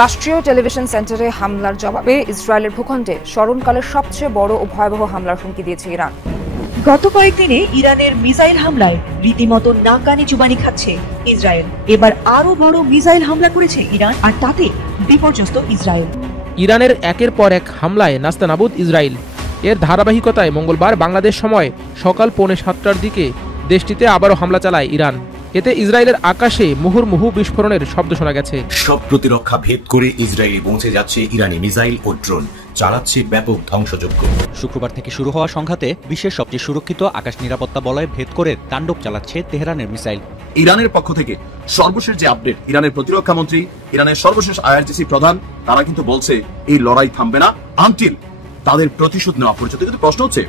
রাষ্ট্রীয় টেলিভিশন সেন্টারে হামলার জবাবে ইসরায়েলের ভূখণ্ডে স্মরণকালের সবচেয়ে বড় ও ভয়াবহ হামলার হুমকি দিয়েছে ইরান। গত কয়েকদিনে ইরানের মিসাইল হামলায় রীতিমতো নাকানি চুবানি খাচ্ছে ইসরায়েল। এবার আরো বড় মিসাইল হামলা করেছে ইরান, আর তাতে বিপর্যস্ত ইসরায়েল। ইরানের একের পর এক হামলায় নাস্তানাবুদ ইসরায়েল। এর ধারাবাহিকতায় মঙ্গলবার বাংলাদেশ সময় সকাল 6:45টার দিকে দেশটিতে আবারও হামলা চালায় ইরান। এতে ইসরায়েলের আকাশে মুহুর্মুহু বিস্ফোরণের শব্দ শোনা গেছে। সব প্রতিরক্ষা ভেদ করে ইসরায়েলে পৌঁছে যাচ্ছে ইরানি মিসাইল ও ড্রোন, চালাচ্ছে ব্যাপক ধ্বংসযজ্ঞ। শুক্রবার থেকে শুরু হওয়া সংঘাতে বিশ্বের সবচেয়ে সুরক্ষিত আকাশ নিরাপত্তা বলয় ভেদ করে তাণ্ডব চালাচ্ছে তেহরানের মিসাইল। ইরানের পক্ষ থেকে সর্বশেষ যে আপডেট, ইরানের প্রতিরক্ষা মন্ত্রী, ইরানের সর্বশেষ আইআরজিসি প্রধান, তারা কিন্তু বলছে এই লড়াই থামবে না আনটিল তাদের প্রতিশোধ নেওয়া পর্যন্ত। কিন্তু প্রশ্ন হচ্ছে,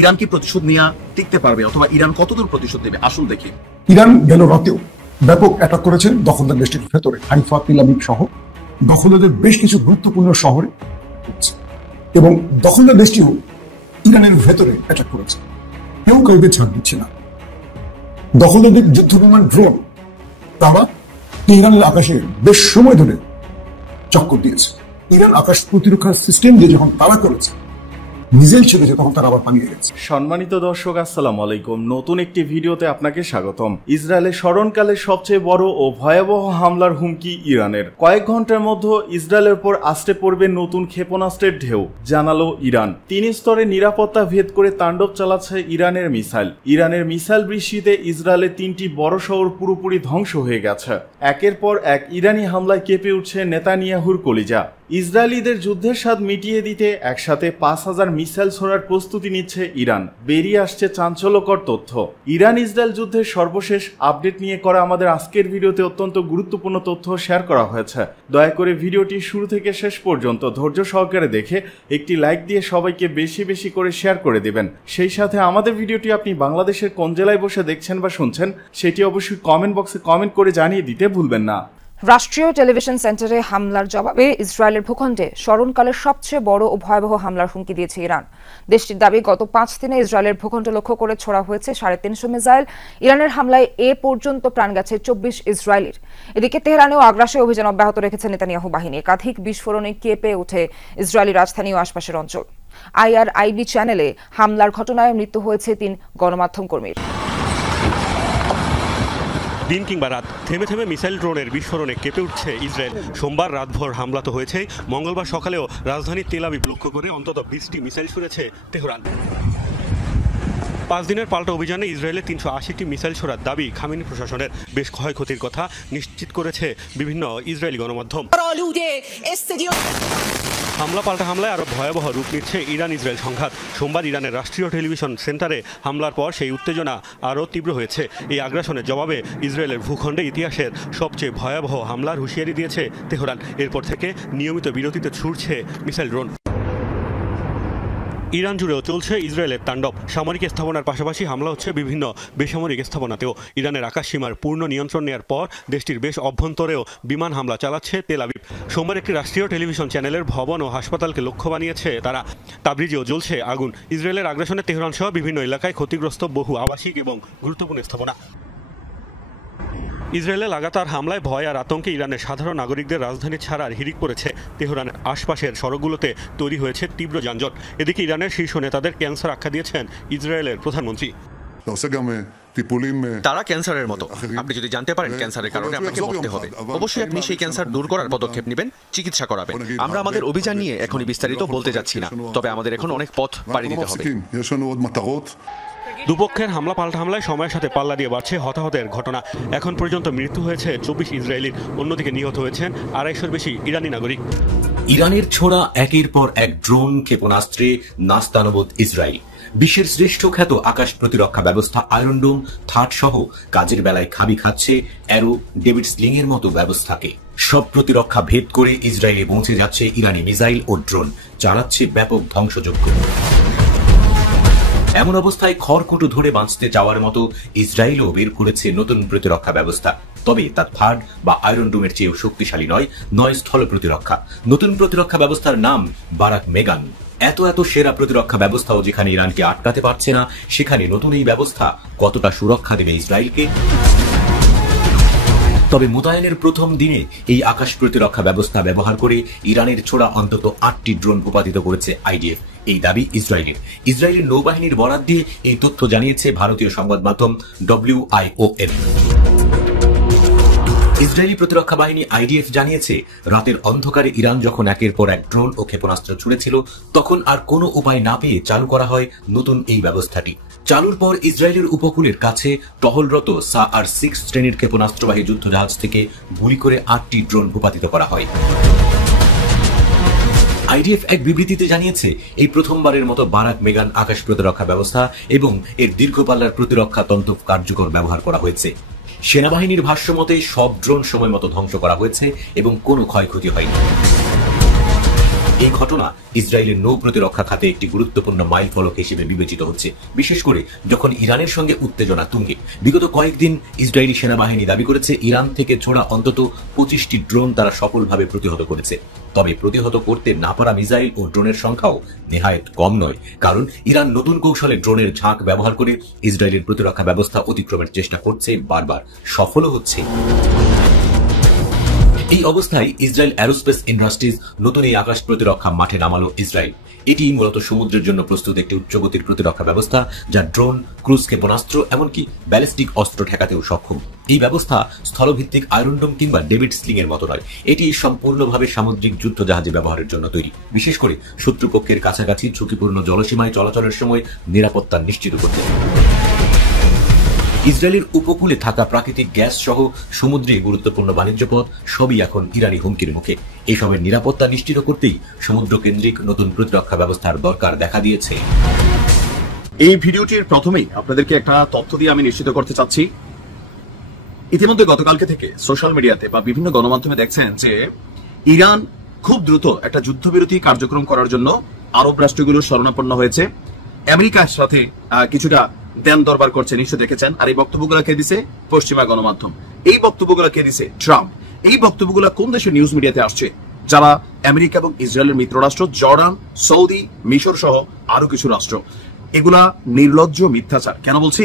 ইরান কি প্রতিশোধ নেওয়া টিকতে পারবে, অথবা ইরান কতদূর প্রতিশোধ নেবে? আসুন দেখি। ইরান গেল রাতেও ব্যাপক অ্যাটাক করেছে দখলদার দেশটির ভেতরে, হাইফা, তেল আবিব সহ দখলদারদের বেশ কিছু গুরুত্বপূর্ণ শহরে, এবং দখলদার দেশটিও ইরানের ভেতরে অ্যাটাক করেছে। কেউ কাউকে ছাড় দিচ্ছে না। দখলদারদের যুদ্ধ বিমান, ড্রোন, তারা তেহরানের আকাশে বেশ সময় ধরে চক্কর দিয়েছে। ইরান আকাশ প্রতিরক্ষা সিস্টেম দিয়ে যখন তারা করেছে, মিসাইল ছেড়েছে, তখন তারা আবার পালিয়ে গেছে। সম্মানিত দর্শক, আসসালামু আলাইকুম। নতুন একটি ভিডিওতে আপনাকে স্বাগতম। ইসরায়েলের স্মরণকালের সবচেয়ে বড় ও ভয়াবহ হামলার হুমকি ইরানের। কয়েক ঘন্টার মধ্যে ইসরায়েলের উপর আসতে পড়বে নতুন ক্ষেপণাস্ত্রের ঢেউ, জানালো ইরান। 3 স্তরে নিরাপত্তা ভেদ করে তাণ্ডব চালাচ্ছে ইরানের মিসাইল। ইরানের মিসাইল বৃষ্টিতে ইসরায়েলের 3টি বড় শহর পুরোপুরি ধ্বংস হয়ে গেছে। একের পর এক ইরানি হামলায় কেঁপে উঠছে নেতানিয়াহুর কলিজা। ইসরায়েলিদের যুদ্ধের স্বাদ মিটিয়ে দিতে একসাথে 5000 মিসাইল ছোড়ার প্রস্তুতি নিচ্ছে ইরান। বেরিয়ে আসছে চাঞ্চল্যকর তথ্য। ইরান ইসরায়েল যুদ্ধের সর্বশেষ আপডেট নিয়ে করা আমাদের আজকের ভিডিওতে অত্যন্ত গুরুত্বপূর্ণ তথ্য শেয়ার করা হয়েছে। দয়া করে ভিডিওটি শুরু থেকে শেষ পর্যন্ত ধৈর্য সহকারে দেখে একটি লাইক দিয়ে সবাইকে বেশি বেশি করে শেয়ার করে দিবেন। সেই সাথে আমাদের ভিডিওটি আপনি বাংলাদেশের কোন জেলায় বসে দেখছেন বা শুনছেন সেটি অবশ্যই কমেন্ট বক্সে কমেন্ট করে জানিয়ে দিতে ভুলবেন না। রাষ্ট্রীয় টেলিভিশন সেন্টারে হামলার জবাবে ইসরায়েলের ভূখণ্ডে স্মরণকালের সবচেয়ে বড় ও ভয়াবহ হামলার হুমকি দিয়েছে ইরান। দেশটির দাবি, গত 5 দিনে ইসরায়েলের ভূখণ্ড লক্ষ্য করে ছোড়া হয়েছে 350 মিসাইল। ইরানের হামলায় এ পর্যন্ত প্রাণ গেছে 24 ইসরায়েলির। এদিকে তেহরানেও আগ্রাসী অভিযান অব্যাহত রেখেছে নেতানিয়াহু বাহিনী। একাধিক বিস্ফোরণে কেঁপে ওঠে ইসরায়েলি রাজধানী ও আশপাশের অঞ্চল। IRIB চ্যানেলে হামলার ঘটনায় মৃত্যু হয়েছে 3 গণমাধ্যম কর্মীর। দিন কিংবা রাত থেমে থেমে মিসাইল ড্রোনের বিস্ফোরণে কেঁপে উঠছে ইসরায়েল। সোমবার রাতভর হামলা তো হয়েছে, মঙ্গলবার সকালেও রাজধানী তেল আবিব লক্ষ্য করে অন্তত 20টি মিসাইল ছুড়েছে তেহরান। 5 দিনের পাল্টা অভিযানে ইসরায়েলের 380টি মিসাইল ছোড়ার দাবি খামেনি প্রশাসনের। বেশ ক্ষয়ক্ষতির কথা নিশ্চিত করেছে বিভিন্ন ইসরায়েলি গণমাধ্যম। হামলা পাল্টা হামলায় আরও ভয়াবহ রূপ নিচ্ছে ইরান ইসরায়েল সংঘাত। সোমবার ইরানের রাষ্ট্রীয় টেলিভিশন সেন্টারে হামলার পর সেই উত্তেজনা আরও তীব্র হয়েছে। এই আগ্রাসনের জবাবে ইসরায়েলের ভূখণ্ডে ইতিহাসের সবচেয়ে ভয়াবহ হামলার হুঁশিয়ারি দিয়েছে তেহরান। এরপর থেকে নিয়মিত বিরতিতে ছুটছে মিসাইল ড্রোন। ইরান জুড়েও চলছে ইসরায়েলের তাণ্ডব। সামরিক স্থাপনার পাশাপাশি হামলা হচ্ছে বিভিন্ন বেসামরিক স্থাপনাতেও। ইরানের আকাশ সীমার পূর্ণ নিয়ন্ত্রণ নেওয়ার পর দেশটির বেশ অভ্যন্তরেও বিমান হামলা চালাচ্ছে তেল আবিব। সোমবার একটি রাষ্ট্রীয় টেলিভিশন চ্যানেলের ভবন ও হাসপাতালকে লক্ষ্য বানিয়েছে তারা। তাবরিজেও জ্বলছে আগুন। ইসরায়েলের আগ্রাসনে তেহরান সহ বিভিন্ন এলাকায় ক্ষতিগ্রস্ত বহু আবাসিক এবং গুরুত্বপূর্ণ স্থাপনা। ইসরায়েলের লাগাতার হামলায় ভয় আর আতঙ্কে ইরানের সাধারণ নাগরিকদের রাজধানী ছাড়ার হিড়িক পড়েছে। তেহরানের আশপাশের সড়কগুলোতে তৈরি হয়েছে তীব্র যানজট। এদিকে ইরানের শীর্ষ নেতাদের ক্যান্সার আখ্যা দিয়েছেন ইসরায়েলের প্রধানমন্ত্রী। তারা ক্যান্সারের মতো। আপনি যদি জানতে পারেন ক্যান্সারের কারণে আপনাকে মরতে হবে, অবশ্যই আপনি সেই ক্যান্সার দূর করার পদক্ষেপ নেবেন, চিকিৎসা করাবেন। আমরা আমাদের অভিযান নিয়ে এখনই বিস্তারিত বলতে যাচ্ছি না, তবে আমাদের এখন অনেক পথ পাড়ি দিতে হবে। দুপক্ষের হামলা পাল্টা হামলায় সময়ের সাথে পাল্লা দিয়ে বাড়ছে হতাহতের ঘটনা। এখন পর্যন্ত মৃত্যু হয়েছে 24 ইসরায়েলির, অন্যদিকে নিহত হয়েছেন 250-র বেশি ইরানি নাগরিক। ইরানের ছোড়া একের পর এক ড্রোন ক্ষেপণাস্ত্রে নাস্তানাবুদ ইসরায়েল। বিশ্বের শ্রেষ্ঠ খ্যাত আকাশ প্রতিরক্ষা ব্যবস্থা আয়রন ডোম, থার্ড সহ কাজের বেলায় খাবি খাচ্ছে অ্যারো, ডেভিড স্লিং এর মতো ব্যবস্থাকে। সব প্রতিরক্ষা ভেদ করে ইসরায়েলে পৌঁছে যাচ্ছে ইরানি মিসাইল ও ড্রোন, চালাচ্ছে ব্যাপক ধ্বংসযজ্ঞ। এমন অবস্থায় খড়কুটো ধরে বাঁচতে যাওয়ার মতো ইসরায়েলও বের করেছে নতুন প্রতিরক্ষা ব্যবস্থা। তবে তা থার্ড বা আয়রন ডোমের চেয়েও শক্তিশালী নয় স্থল প্রতিরক্ষা। নতুন প্রতিরক্ষা ব্যবস্থার নাম বারাক মেগান। এত সেরা প্রতিরক্ষা ব্যবস্থাও যেখানে ইরানকে আটকাতে পারছে না, সেখানে নতুন এই ব্যবস্থা কতটা সুরক্ষা দেবে ইসরায়েলকে? তবে মোতায়েনের প্রথম দিনে এই আকাশ প্রতিরক্ষা ব্যবস্থা ব্যবহার করে ইরানের ছোড়া অন্তত 8টি ড্রোন ভূপাতিত করেছে আইডিএফ। এই দাবি ইসরায়েলের নৌবাহিনীর বরাত দিয়ে এই তথ্য জানিয়েছে ভারতীয় সংবাদ মাধ্যম WION। ইসরায়েলি প্রতিরক্ষা বাহিনী আইডিএফ জানিয়েছে, রাতের অন্ধকারে ইরান যখন একের পর এক ড্রোন ও ক্ষেপণাস্ত্র ছুড়েছিল, তখন আর কোনো উপায় না পেয়ে চালু করা হয় নতুন এই ব্যবস্থাটি। চালুর পর ইসরায়েলের উপকূলের কাছে টহলরত SAR-6 শ্রেণীর ক্ষেপণাস্ত্রবাহী যুদ্ধজাহাজ থেকে গুলি করে 8টি ড্রোন ভূপাতিত করা হয়। আইডিএফ এক বিবৃতিতে জানিয়েছে, এই প্রথমবারের মতো বারাক মেগান আকাশ প্রতিরক্ষা ব্যবস্থা এবং এর দীর্ঘপাল্লার প্রতিরক্ষা তন্ত্র কার্যকর ব্যবহার করা হয়েছে। সেনাবাহিনীর ভাষ্যমতে সব ড্রোন সময় মতো ধ্বংস করা হয়েছে এবং কোনো ক্ষয়ক্ষতি হয়নি। এই ঘটনা ইসরায়েলের নৌ প্রতিরক্ষা খাতে একটি গুরুত্বপূর্ণ মাইল ফলক হিসেবে বিবেচিত হচ্ছে, বিশেষ করে যখন ইরানের সঙ্গে উত্তেজনা তুঙ্গে। বিগত কয়েকদিন ইসরায়েলি সেনাবাহিনী দাবি করেছে, ইরান থেকে ছোড়া অন্তত 25টি ড্রোন তারা সফলভাবে প্রতিহত করেছে। তবে প্রতিহত করতে না পারা মিসাইল ও ড্রোনের সংখ্যাও নেহায়েত কম নয়, কারণ ইরান নতুন কৌশলে ড্রোনের ঝাঁক ব্যবহার করে ইসরায়েলের প্রতিরক্ষা ব্যবস্থা অতিক্রমের চেষ্টা করছে, বারবার সফলও হচ্ছে। এই অবস্থায় ইসরায়েল অ্যারোস্পেস ইন্ডাস্ট্রিজ নতুন এই আকাশ প্রতিরক্ষা মাঠে নামালো ইসরায়েল। এটি মূলত সমুদ্রের জন্য প্রস্তুত একটি উচ্চগতির প্রতিরক্ষা ব্যবস্থা, যা ড্রোন, ক্রুজ ক্ষেপণাস্ত্র এমনকি ব্যালিস্টিক অস্ত্র ঠেকাতেও সক্ষম। এই ব্যবস্থা স্থলভিত্তিক আয়রন ডোম কিংবা ডেভিড স্লিং এর মতো নয়, এটি সম্পূর্ণভাবে সামুদ্রিক যুদ্ধ জাহাজে ব্যবহারের জন্য তৈরি, বিশেষ করে শত্রুপক্ষের কাছাকাছি ঝুঁকিপূর্ণ জলসীমায় চলাচলের সময় নিরাপত্তা নিশ্চিত করতে। ইসরায়েলের উপকূলে থাকা প্রাকৃতিক গ্যাস সহ সমুদ্রে গুরুত্বপূর্ণ বাণিজ্য পথ সবই এখন ইরানি হুমকির মুখে। এসবের নিরাপত্তা নিশ্চিত করতেই সমুদ্র কেন্দ্রিক নতুন প্রতিরক্ষা ব্যবস্থার দরকার দেখা দিয়েছে। এই ভিডিওটির প্রথমেই আপনাদেরকে একটা তথ্য দিয়ে আমি নিশ্চিত করতে চাচ্ছি, ইতিমধ্যে গতকালকে থেকে সোশ্যাল মিডিয়াতে বা বিভিন্ন গণমাধ্যমে দেখছেন যে ইরান খুব দ্রুত একটা যুদ্ধবিরতি কার্যক্রম করার জন্য আরব রাষ্ট্রগুলোর শরণাপন্ন হয়েছে। আমেরিকার সাথে কিছুটা দেন দরবার করছে, নিশ্চয় দেখেছেন। আর এই বক্তব্যগুলো কে দিছে? পশ্চিমা গণমাধ্যম। এই বক্তব্যগুলো কে দিছে? ট্রাম্প। এই বক্তব্যগুলো কোন দেশের নিউজ মিডিয়াতে আসছে? যারা আমেরিকা এবং ইসরায়েলের মিত্র রাষ্ট্র, জর্ডান, সৌদি, মিশর সহ আরো কিছু রাষ্ট্র। এগুলা নির্লজ্জ মিথ্যাচার। কেন বলছি?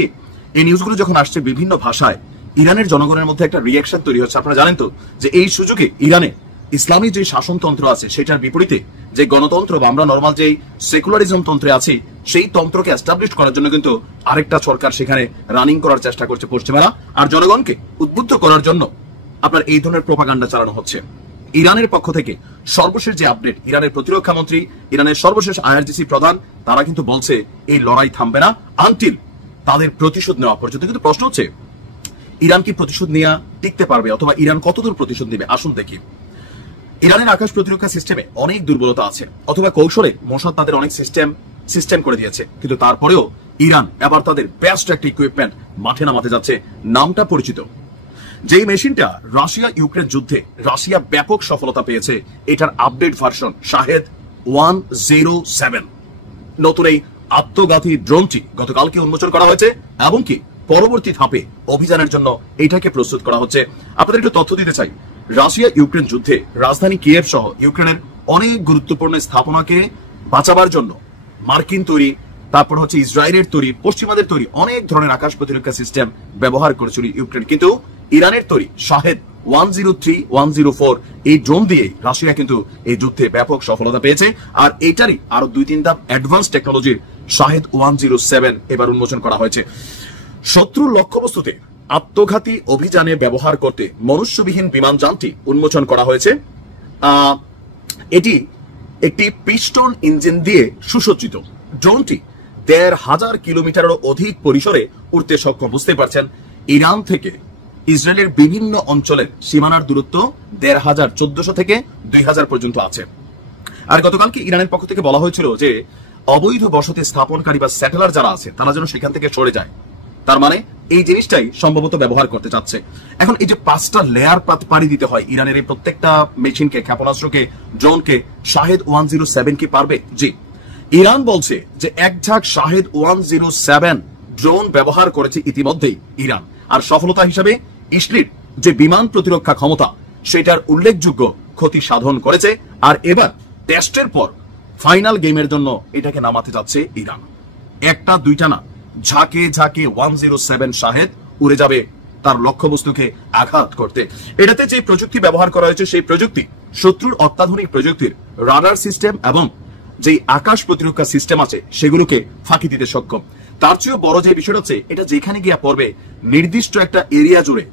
এই নিউজগুলো যখন আসছে বিভিন্ন ভাষায়, ইরানের জনগণের মধ্যে একটা রিয়াকশন তৈরি হচ্ছে। আপনারা জানেন তো যে এই সুযোগে ইরানে ইসলামী যে শাসনতন্ত্র আছে সেটার বিপরীতে যে গণতন্ত্র বা আমরা নর্মাল যে সেকুলারিজম তন্ত্রে আছি, সেই তন্ত্রকে এস্টাবলিশ করার জন্য কিন্তু আরেকটা সরকার সেখানে রানিং করার চেষ্টা করছে পশ্চিমারা। আর জনগণকে উদ্বুদ্ধ করার জন্য আপনার এই ধরনের প্রোপাগান্ডা চালানো হচ্ছে। ইরানের পক্ষ থেকে সর্বশেষ যে আপডেট, ইরানের প্রতিরক্ষা মন্ত্রী, ইরানের সর্বশেষ IRGC প্রধান, তারা কিন্তু বলছে এই লড়াই থামবে না আনটিল তাদের প্রতিশোধ নেওয়া পর্যন্ত। কিন্তু প্রশ্ন হচ্ছে, ইরান কি প্রতিশোধ নেওয়া টিকতে পারবে, অথবা ইরান কতদূর প্রতিশোধ নেবে? আসুন দেখি। ইরানের আকাশ প্রতিরক্ষা সিস্টেমে অনেক দুর্বলতা আছে, অথবা কৌশলে মোসাদ তাদের অনেক সিস্টেম করে দিয়েছে, কিন্তু তারপরেও ইরান এবার তাদের বেস্ট একটা ইকুইপমেন্ট মাঠে নামাতে যাচ্ছে। নামটা পরিচিত, যেই মেশিনটা রাশিয়া ইউক্রেন যুদ্ধে রাশিয়া ব্যাপক সফলতা পেয়েছে, এটার আপডেট ভার্সন শাহেদ 107। নতুন এই আত্মঘাতী ড্রোনটি গতকালকে উন্মোচন করা হয়েছে, এমনকি পরবর্তী ধাপে অভিযানের জন্য এটাকে প্রস্তুত করা হচ্ছে। আপনাদের একটু তথ্য দিতে চাই, রাশিয়া ইউক্রেন যুদ্ধে রাজধানী কিয়েভ সহ ইউক্রেনের অনেক গুরুত্বপূর্ণ স্থাপনাকে বাঁচাবার জন্য মার্কিন তৈরি, তারপর হচ্ছে ইসরায়েলের তৈরি, পশ্চিমাদের তৈরি অনেক ধরনের আকাশ প্রতিরক্ষা সিস্টেম ব্যবহার করেছিল ইউক্রেন। কিন্তু ইরানের তৈরি শাহেদ 103, 104 এই ড্রোন দিয়ে রাশিয়া কিন্তু এই যুদ্ধে ব্যাপক সফলতা পেয়েছে। আর এইটারই আরো 2-3 ধাপ অ্যাডভান্স টেকনোলজির শাহেদ 107 এবার উন্মোচন করা হয়েছে। শত্রুর লক্ষ্যবস্তুতে আত্মঘাতী অভিযানে ব্যবহার করতে মনুষ্যবিহীন বিমানযানটি উন্মোচন করা হয়েছে। এটি একটি পিস্টন ইঞ্জিন দিয়ে সুসজ্জিত। ড্রোনটি 1,500 কিলোমিটারেরও অধিক পরিসরে উড়তে সক্ষম। বুঝতে পারছেন, ইরান থেকে ইসরায়েলের বিভিন্ন অঞ্চলের সীমানার দূরত্ব 1,500, 1400 থেকে 2000 পর্যন্ত আছে। আর গতকালকে ইরানের পক্ষ থেকে বলা হয়েছিল যে অবৈধ বসতি স্থাপনকারী বা স্যাটেলার যারা আছে তারা যেন সেখান থেকে সরে যায়। তার মানে এই জিনিসটাই সম্ভবত ব্যবহার করতে চাচ্ছে। এখন এই যে 5টা লেয়ার পাড়ি দিতে হয় ইরানের এই প্রত্যেকটা মেশিনকে, ক্ষেপণাস্ত্রকে, ড্রোনকে, শাহেদ 107 কি পারবে? জি, ইরান বলছে যে এক ঝাঁক শাহেদ 107 ড্রোন ব্যবহার করেছে ইতিমধ্যেই ইরান। আর সফলতা হিসাবে ইসলির যে বিমান প্রতিরক্ষা ক্ষমতা সেটার উল্লেখযোগ্য ক্ষতি সাধন করেছে। আর এবার টেস্টের পর ফাইনাল গেমের জন্য এটাকে নামাতে যাচ্ছে ইরান। একটা দুইটা না, ঝাঁকে ঝাঁকে 107 শাহেদ উড়ে যাবে তার লক্ষ্যবস্তুকে আঘাত করতে। এটাতে যে প্রযুক্তি ব্যবহার করা হয়েছে সেই প্রযুক্তি শত্রুর অত্যাধুনিক প্রযুক্তির রাডার সিস্টেম এবং যে আকাশ প্রতিরক্ষা সিস্টেম আছে সেগুলোকে ফাঁকি দিতে সক্ষম। তার চেয়েও বড় যে বিষয়টা হচ্ছে, এটা যেখানে গিয়া পড়বে নির্দিষ্ট একটা এরিয়া জুড়ে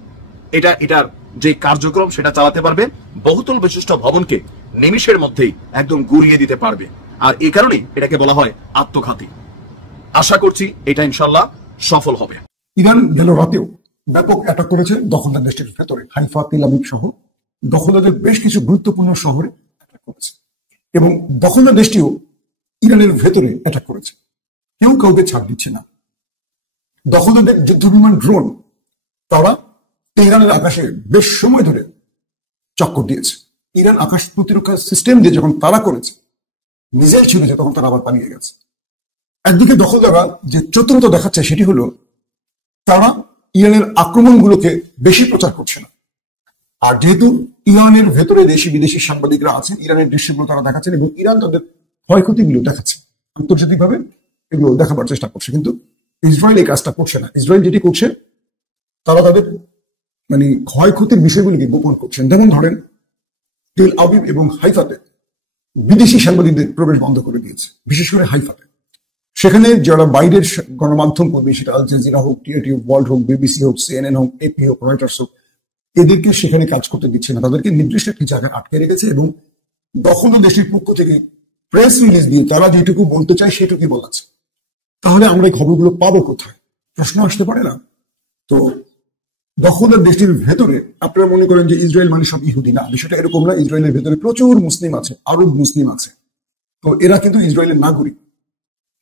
এটার যে কার্যক্রম সেটা চালাতে পারবে, বহুতল বিশিষ্ট ভবনকে নিমিষের মধ্যেই একদম গুড়িয়ে দিতে পারবে। আর এই কারণেই এটাকে বলা হয় আত্মঘাতী। আশা করছি এটা ইনশাল্লাহ সফল হবে। ইরান গেল রাতেও ব্যাপক অ্যাটাক করেছে দখলদার দেশটির ভেতরে, হাইফা, তেল আবিব সহ দখলদারদের বেশ কিছু গুরুত্বপূর্ণ শহরে অ্যাটাক করেছে এবং দখলদার দেশটিও ইরানের ভেতরে অ্যাটাক করেছে। কেউ কাউকে ছাড় দিচ্ছে না। দখলদারদের যুদ্ধবিমান ড্রোন তারা তেহরানের আকাশে বেশ সময় ধরে চক্কর দিয়েছে। ইরান আকাশ প্রতিরক্ষা সিস্টেম দিয়ে যখন তারা করেছে, মিসাইল ছুড়েছে, তখন তারা আবার পালিয়ে গেছে। একদিকে দখলদাররা যে চতুরতা দেখাচ্ছে সেটি হলো তারা ইরানের আক্রমণগুলোকে বেশি প্রচার করছে না। আর যেহেতু ইরানের ভেতরে দেশি বিদেশি সাংবাদিকরা আছেন, ইরানের দৃশ্যগুলো তারা দেখাচ্ছেন এবং ইরান তাদের ক্ষয়ক্ষতিগুলো দেখাচ্ছে, আন্তর্জাতিকভাবে এগুলো দেখাবার চেষ্টা করছে। কিন্তু ইসরায়েল এই কাজটা করছে না। ইসরায়েল যেটি করছে, তারা তাদের ক্ষয়ক্ষতির বিষয়গুলিকে গোপন করছেন। যেমন ধরেন, তেল আবিব এবং হাইফাতে বিদেশি সাংবাদিকদের প্রবেশ বন্ধ করে দিয়েছে, বিশেষ করে হাইফাতে। সেখানে যারা বাইরের গণমাধ্যম কর্মী, সেটা আল জাজিরা হোক, টিআরটি হোক, ওয়ার্ল্ড হোক, বিবিসি হোক, সিএনএন হোক, এপি হোক, রয়টার্স হোক, এদেরকে সেখানে কাজ করতে দিচ্ছে না। তাদেরকে নির্দিষ্ট একটি জায়গায় আটকে রেখেছে এবং দখলদার দেশের পক্ষ থেকে প্রেস রিলিজ দিয়ে তারা যেটুকু বলতে চায় সেটুকুই বলাচ্ছে। তাহলে আমরা এই খবরগুলো পাবো কোথায়? প্রশ্ন আসতে পারে না? তো দখলদার দেশটির ভেতরে আপনারা মনে করেন যে ইসরায়েল মানে সব ইহুদি। না, বিষয়টা এরকম না। ইসরায়েলের ভেতরে প্রচুর মুসলিম আছে, আরব মুসলিম আছে। তো এরা কিন্তু ইসরায়েলের নাগরিক।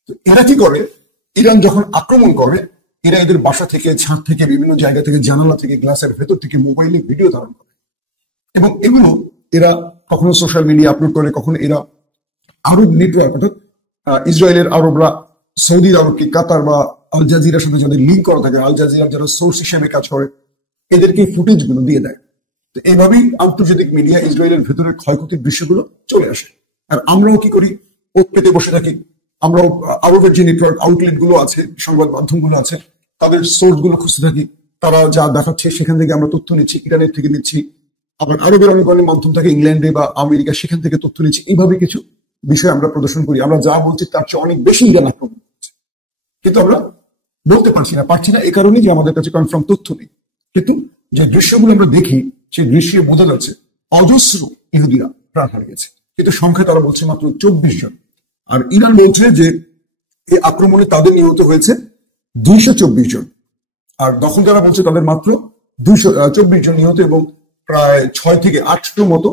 তো এরা কি করে, ইরান যখন আক্রমণ করে, এরা এদের বাসা থেকে, ছাদ থেকে, বিভিন্ন জায়গা থেকে, জানালা থেকে, গ্লাসের ভেতর থেকে মোবাইলে ভিডিও ধারণ করে এবং এগুলো এরা কখনো সোশ্যাল মিডিয়া আপলোড করে, কখনো এরা আরব নেটওয়ার্ক, অর্থাৎ ইসরায়েলের আরবরা সৌদি আরবকে কাতার বা আল জাজিরার সাথে যাদের লিঙ্ক করা থাকে, আল জাজিরার যারা সোর্স হিসেবে কাজ করে, এদেরকে ফুটেজ গুলো দিয়ে দেয়। তো এইভাবেই আন্তর্জাতিক মিডিয়া ইসরায়েলের ভেতরের ক্ষয়ক্ষতির দৃশ্যগুলো চলে আসে। আর আমরাও কি করি, ও পেতে বসে থাকি। আমরাও আরবের যে নেটওয়ার্ক আউটলেট গুলো আছে, সংবাদ মাধ্যম গুলো আছে, তাদের সোর্স গুলো খুঁজতে থাকি। তারা যা দেখাচ্ছে সেখান থেকে আমরা তথ্য নিচ্ছি, ইরানের থেকে নিচ্ছি, আবার আরবের অনেক অনেক মাধ্যম থাকে, ইংল্যান্ডে বা আমেরিকা, সেখান থেকে তথ্য নিচ্ছি। এইভাবে কিছু বিষয় আমরা প্রদর্শন করি। আমরা যা বলছি তার চেয়ে অনেক বেশি ইরান আক্রমণ করছে, কিন্তু আমরা বলতে পারছি না। এই কারণেই যে আমাদের কাছে কনফার্ম তথ্য নেই। কিন্তু যে দৃশ্যগুলো আমরা দেখি, সেই দৃশ্যে বোঝা যাচ্ছে অজস্র ইহুদিরা প্রাণ হারিয়েছে, কিন্তু সংখ্যা তারা বলছে মাত্র 24 জন। আর ইরান বলছে যে এই আক্রমণে তাদের নিহত হয়েছে 224 জন, আর দখলদাররা বলছে তাদের মাত্র 224 জন নিহত এবং প্রায় 6 থেকে 800 মতো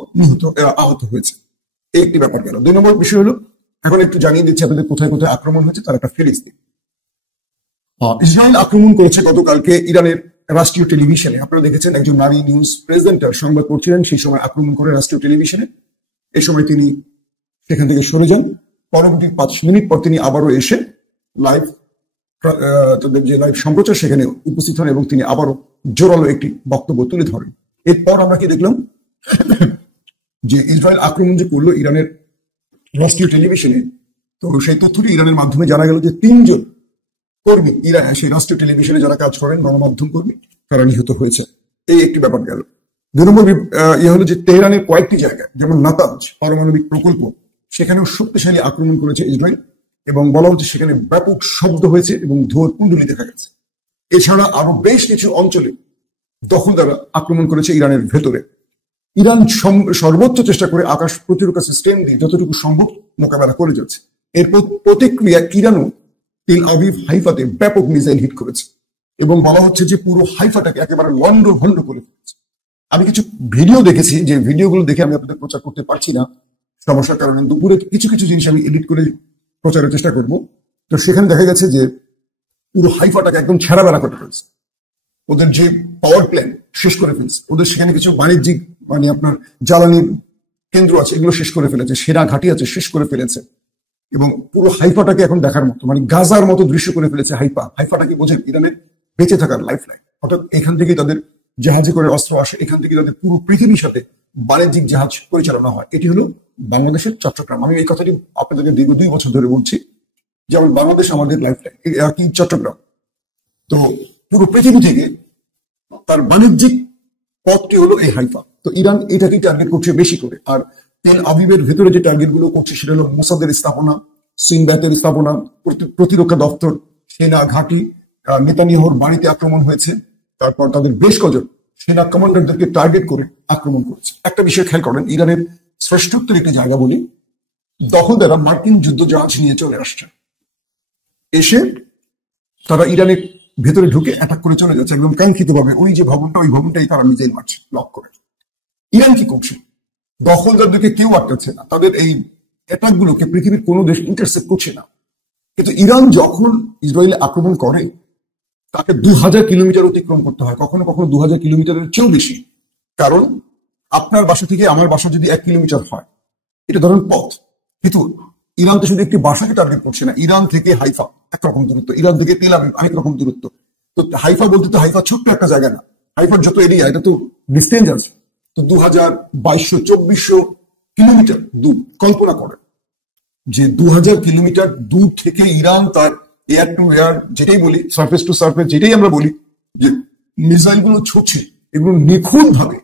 আহত হয়েছে। এই একটি ব্যাপার গেল। 2 নম্বর বিষয় হলো, এখন একটু জানিয়ে দিচ্ছি আপনাদের কোথায় কোথায় আক্রমণ হয়েছে। তার একটা ফিলিস্তিন। ইসরায়েল আক্রমণ করেছে গতকালকে ইরানের রাষ্ট্রীয় টেলিভিশনে। আপনারা দেখেছেন একজন নারী নিউজ প্রেজেন্টার সংবাদ পড়ছিলেন, সেই সময় আক্রমণ করে রাষ্ট্রীয় টেলিভিশনে। এই সময় তিনি সেখান থেকে সরে যান। পরবর্তী 5 মিনিট পর তিনি আবারও এসে তাদের যে লাইভ সম্প্রচার সেখানে উপস্থিত হন এবং তিনি আবারও জোরালো একটি বক্তব্য তুলে ধরেন। এরপর আমরা কি দেখলাম, যে ইসরায়েল আক্রমণ যে করলো ইরানের রাষ্ট্রীয় টেলিভিশনে, তো সেই তথ্যটি ইরানের মাধ্যমে জানা গেল যে 3 জন কর্মী, ইরান সেই রাষ্ট্রীয় টেলিভিশনে যারা কাজ করেন, গণমাধ্যম কর্মী, তারা নিহত হয়েছে। এই একটি ব্যাপার গেল। 2 নম্বর হলো যে তেহরানের কয়েকটি জায়গায়, যেমন নাতাঞ্জ পারমাণবিক প্রকল্প, সেখানেও শক্তিশালী আক্রমণ করেছে ইসরায়েল এবং বলা হচ্ছে সেখানে ব্যাপক শব্দ হয়েছে এবং ধোঁয়ার কুণ্ডলী দেখা গেছে। এছাড়া আরো বেশ কিছু অঞ্চলে দখলদাররা আক্রমণ করেছে ইরানের ভেতরে। ইরান সর্বোচ্চ চেষ্টা করে আকাশ প্রতিরক্ষা সিস্টেম দিয়ে যতটুকু সম্ভব মোকাবেলা করে যাচ্ছে। এর প্রতিক্রিয়া ইরানও তেল আবিব, হাইফাতে ব্যাপক মিসাইল হিট করেছে এবং বলা হচ্ছে যে পুরো হাইফাটাকে একেবারে লন্ডভন্ড করে ফেলেছে। আমি কিছু ভিডিও দেখেছি, যে ভিডিওগুলো দেখে আমি আপনাদের প্রচার করতে পারছি না সমস্যার কারণে। দুপুরে কিছু কিছু জিনিস আমি এডিট করে প্রচারের চেষ্টা করব। তো সেখানে দেখা গেছে যে পুরো হাইফাটাকে একদম ছেঁড়া বেড়া করে ফেলছে। ওদের যে পাওয়ার প্ল্যান্ট শেষ করে ফেলছে, ওদের সেখানে কিছু বাণিজ্যিক আপনার জ্বালানি কেন্দ্র আছে, এগুলো শেষ করে ফেলেছে, সেরা ঘাঁটি আছে, শেষ করে ফেলেছে এবং পুরো হাইফাটাকে এখন দেখার মতো, গাজার মতো দৃশ্য করে ফেলেছে হাইফাটাকে বোঝেন ইরানের বেঁচে থাকার লাইফ লাইন। অর্থাৎ এখান থেকেই তাদের জাহাজে করে অস্ত্র আসে, এখান থেকে তাদের পুরো পৃথিবীর সাথে বাণিজ্যিক জাহাজ পরিচালনা হয়। এটি হলো বাংলাদেশের চট্টগ্রাম। আমি এই কথাটি আপনাদেরকে দীর্ঘ 2 বছর ধরে বলছি, যেমন বাংলাদেশ আমাদের লাইফ লাইন, আর কি চট্টগ্রাম। তো পুরো পৃথিবী থেকে তার বাণিজ্যিক পথটি হলো এই হাইফা। তো ইরান এটাকেই টার্গেট করছে বেশি করে। আর তেল আবিবের ভেতরে যে টার্গেট গুলো করছে সেটা হলো মোসাদের স্থাপনা, সিনব্যাতের স্থাপনা, প্রতিরক্ষা দপ্তর, সেনা ঘাঁটি, নেতানিয়াহুর বাড়িতে আক্রমণ হয়েছে। তারপর তাদের বেশ কজন সেনা কমান্ডারদেরকে টার্গেট করে আক্রমণ করেছে। একটা বিষয় খেয়াল করেন, ইরানের শ্রেষ্ঠত্বের একটি জায়গা বলি, দখলদাররা মার্কিন যুদ্ধ জাহাজ নিয়ে চলে আসছে, এসে তারা ইরানের ভেতরে ঢুকে অ্যাটাক করে চলে যাচ্ছে একদম কাঙ্ক্ষিত ভাবে। ওই যে ভবনটা, ওই ভবনটাই তারা মিসাইল মারছে লক করে। ইরান কি করছে? দখলদারদেরকে কেউ আটকাচ্ছে না, তাদের এই অ্যাটাক গুলোকে পৃথিবীর কোনো দেশ ইন্টারসেপ্ট করছে না। কিন্তু ইরান যখন ইসরায়েলে আক্রমণ করে তাকে 2000 কিলোমিটার অতিক্রম করতে হয়, কখনো কখনো 2000 কিলোমিটারের চেয়েও বেশি। কারণ আপনার বাসা থেকে আমার বাসা যদি 1 কিলোমিটার হয়, এটা ধরেন পথ, কিন্তু ইরান তো শুধু একটি বাসাকে টার্গেট করছে না, ইরান থেকে হাইফা একরকম দূরত্ব, ইরান থেকে তেল আবিব আরেক রকম দূরত্ব। তো হাইফা বলতে তো হাইফা ছোট্ট একটা জায়গা না, হাইফার যত এরিয়া এটা তো ডিস্টেন্স আছে। তো 2200-2400 কিলোমিটার দূর। কল্পনা করেন যে 2000 কিলোমিটার দূর থেকে ইরান তার এয়ার টু এয়ার, যেটাই বলি সার্ফেস টু সার্ফেস, যেটাই আমরা বলি যে মিসাইল গুলো ছুটছে, এগুলো নিখুঁত ভাবে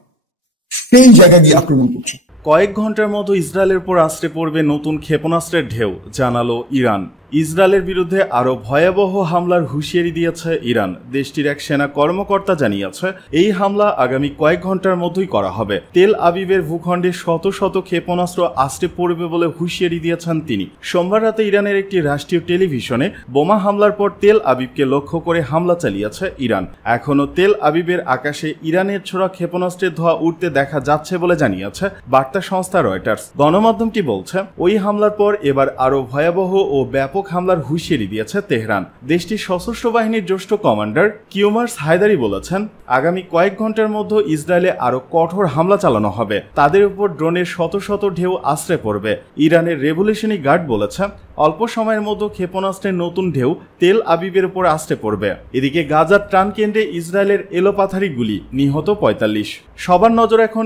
সেই জায়গায় গিয়ে আক্রমণ করছে। কয়েক ঘন্টার মধ্যে ইসরায়েলের উপর আছড়ে পড়বে নতুন ক্ষেপণাস্ত্রের ঢেউ, জানালো ইরান। ইসরায়েলের বিরুদ্ধে আরো ভয়াবহ হামলার হুঁশিয়ারি দিয়েছে ইরান। দেশটির এক সেনা কর্মকর্তা জানিয়েছে এই হামলা আগামী কয়েক ঘন্টার মধ্যেই করা হবে। তেল আবিবের ভূখণ্ডে শত শত ক্ষেপণাস্ত্র আছড়ে পড়বে বলে হুঁশিয়ারি দিয়েছেন তিনি। সোমবার রাতে ইরানের একটি রাষ্ট্রীয় টেলিভিশনে বোমা হামলার পর তেল আবিবকে লক্ষ্য করে হামলা চালিয়েছে ইরান। এখনো তেল আবিবের আকাশে ইরানের ছোড়া ক্ষেপণাস্ত্রের ধোঁয়া উঠতে দেখা যাচ্ছে বলে জানিয়েছে বার্তা সংস্থা রয়টার্স। গণমাধ্যমটি বলছে ওই হামলার পর এবার আরো ভয়াবহ ও ব্যাপক হামলার হুঁশিয়ারি দিয়েছে তেহরান। দেশটির সশস্ত্র বাহিনীর জ্যেষ্ঠ কমান্ডার কিউমার্স হায়দারি বলেছেন আগামী কয়েক ঘন্টার মধ্যে ইসরায়েলে আরো কঠোর হামলা চালানো হবে, তাদের উপর ড্রোনের শত শত ঢেউ আশ্রে পড়বে। ইরানের রেভলিউশনারি গার্ড বলেছে অল্প সময়ের মধ্যে ক্ষেপণাস্ত্রের নতুন ঢেউ তেল আবিবের উপর আশ্রে পড়বে। এদিকে গাজার ত্রাণ কেন্দ্রে ইসরায়েলের এলোপাথারি গুলি, নিহত 45। সবার নজর এখন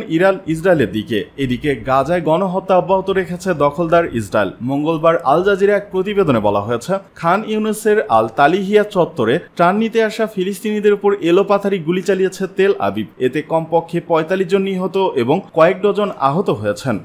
ইসরায়েলের দিকে। এদিকে গাজায় গণহত্যা অব্যাহত রেখেছে দখলদার ইসরায়েল। মঙ্গলবার আল জাজিরা এক প্রতিবেদনে বলা হয়েছে খান ইউনুসের আল তালিহিয়া চত্বরে ত্রাণ নিতে আসা ফিলিস্তিনিদের উপর এলোপাথারি গুলি চালিয়েছে তেল আবিব। এতে কমপক্ষে 45 জন নিহত এবং কয়েক ডজন আহত হয়েছেন।